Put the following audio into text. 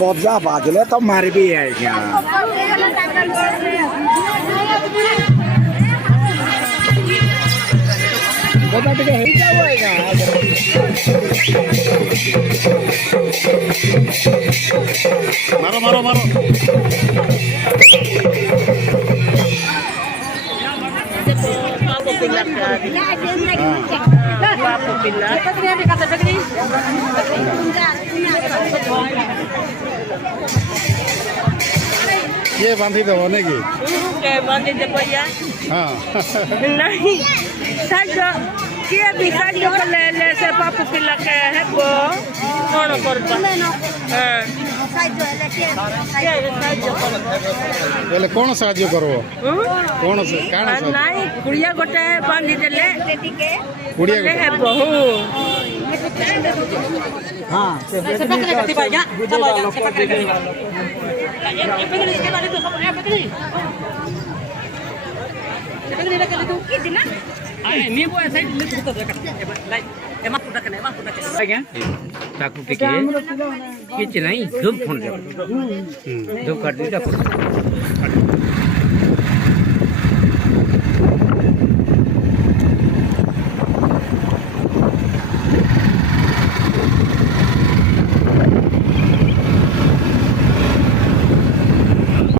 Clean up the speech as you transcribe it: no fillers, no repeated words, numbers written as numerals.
बजा बाजले तो मारबी आज्ञा बजा टिके हेई जाओ आज्ञा मारो मारो मारो ये बांधी दो नेगी के बांधी दे भैया हां नहीं साजो के भी साजो को ले से पापू पिला के है वो कौन करता हां साजो ले के साजो बोले कौन साहाଯ୍य करबो कौन से काना से नहीं गुड़िया गोटे बांधी देले गुड़िया है बहु हां से कति पाइगा ताकू टिके किछ नहीं धूप फोन दे धूप कर दीटा